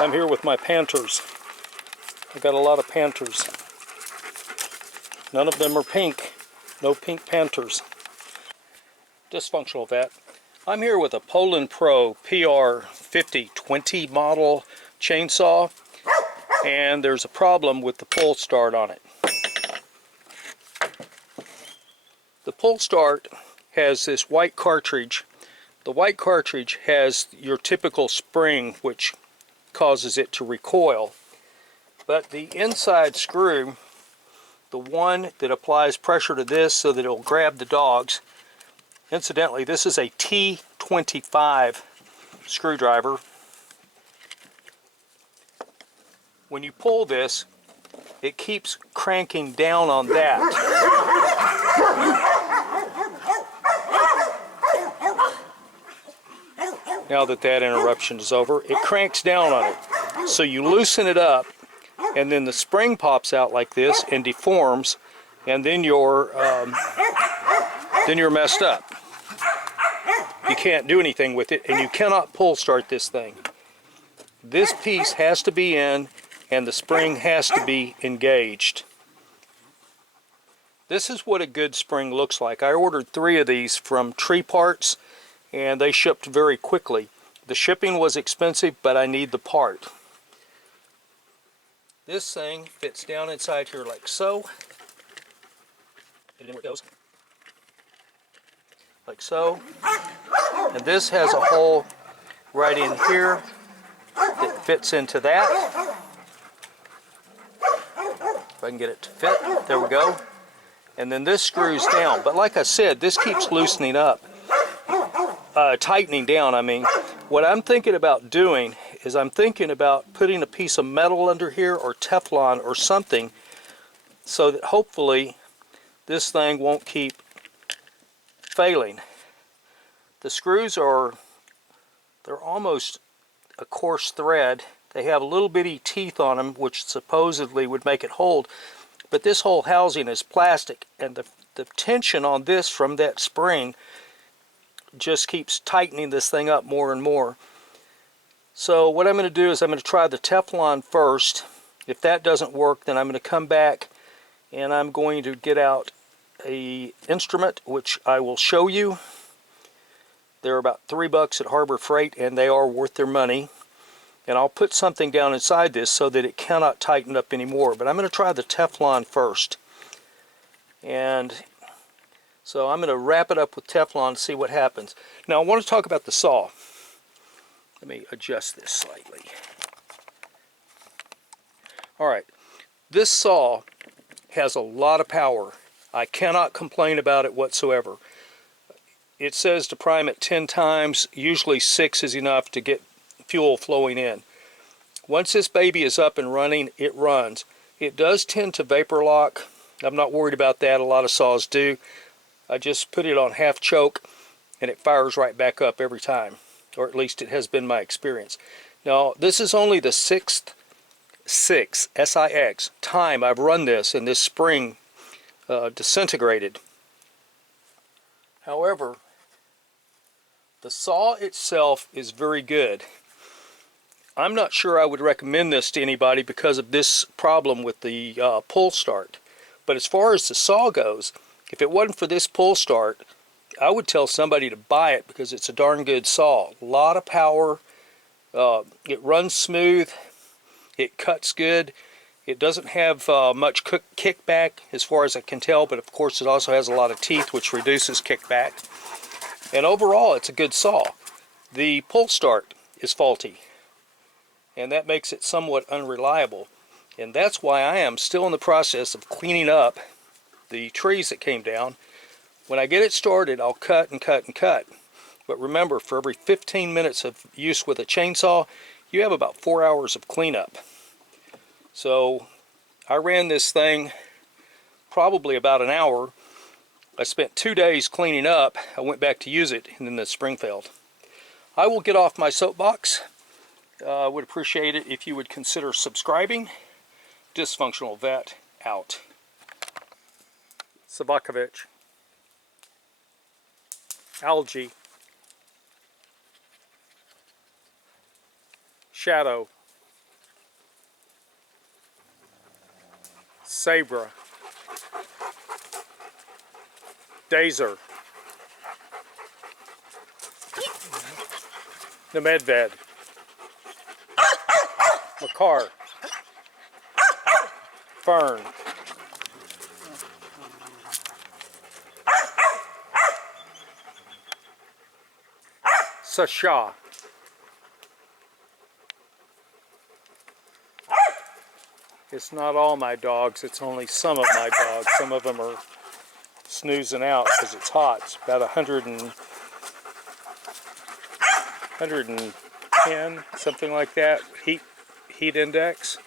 I'm here with my Panthers. I got a lot of Panthers. None of them are pink. No pink Panthers. Dysfunctional vet. I'm here with a Poulan Pro PR5020 model chainsaw, and there's a problem with the pull start on it. The pull start has this white cartridge. The white cartridge has your typical spring, which causes it to recoil. But the inside screw, the one that applies pressure to this so that it'll grab the dogs, incidentally, this is a T25 screwdriver. When you pull this, it keeps cranking down on that. Now that interruption is over, it cranks down on it. So you loosen it up, and then the spring pops out like this and deforms, and then you're messed up. You can't do anything with it, and you cannot pull start this thing. This piece has to be in, and the spring has to be engaged. This is what a good spring looks like. I ordered 3 of these from Tree Parts, and they shipped very quickly. The shipping was expensive, but I need the part. This thing fits down inside here like so. And then it goes like so. And this has a hole right in here that fits into that. If I can get it to fit, there we go. And then this screws down. But like I said, this keeps loosening up. Tightening down, I mean. What I'm thinking about doing is I'm thinking about putting a piece of metal under here or Teflon or something so that hopefully this thing won't keep failing. The screws they're almost a coarse thread. They have little bitty teeth on them which supposedly would make it hold, but this whole housing is plastic, and the tension on this from that spring just keeps tightening this thing up more and more. So what I'm going to do is I'm going to try the Teflon first. If that doesn't work, then I'm going to come back and I'm going to get out a instrument which I will show you. They're about $3 at Harbor Freight, and they are worth their money. And I'll put something down inside this so that it cannot tighten up anymore. But I'm going to try the Teflon first. And so I'm going to wrap it up with Teflon and see what happens. Now I want to talk about the saw. Let me adjust this slightly. Alright, this saw has a lot of power. I cannot complain about it whatsoever. It says to prime it 10 times, usually 6 is enough to get fuel flowing in. Once this baby is up and running, it runs. It does tend to vapor lock. I'm not worried about that, a lot of saws do. I just put it on half choke and it fires right back up every time, or at least it has been my experience. Now this is only the sixth SIX time I've run this, and this spring disintegrated. However, the saw itself is very good. I'm not sure I would recommend this to anybody because of this problem with the pull start. But as far as the saw goes, if it wasn't for this pull start, I would tell somebody to buy it because it's a darn good saw. A lot of power. It runs smooth. It cuts good. It doesn't have much kickback as far as I can tell, but of course it also has a lot of teeth, which reduces kickback. And overall, it's a good saw. The pull start is faulty, and that makes it somewhat unreliable. And that's why I am still in the process of cleaning up the trees that came down. When I get it started, I'll cut and cut and cut. But remember, for every 15 minutes of use with a chainsaw, you have about 4 hours of cleanup. So I ran this thing probably about an hour. I spent 2 days cleaning up. I went back to use it, and then the spring failed. I will get off my soapbox. I would appreciate it if you would consider subscribing. Dysfunctional Vet out. Savakovich. Algae. Shadow. Sabra, Dazer, the Medved, Makar, Fern, Sasha, it's not all my dogs, it's only some of my dogs. Some of them are snoozing out because it's hot. It's about 110, something like that, heat index.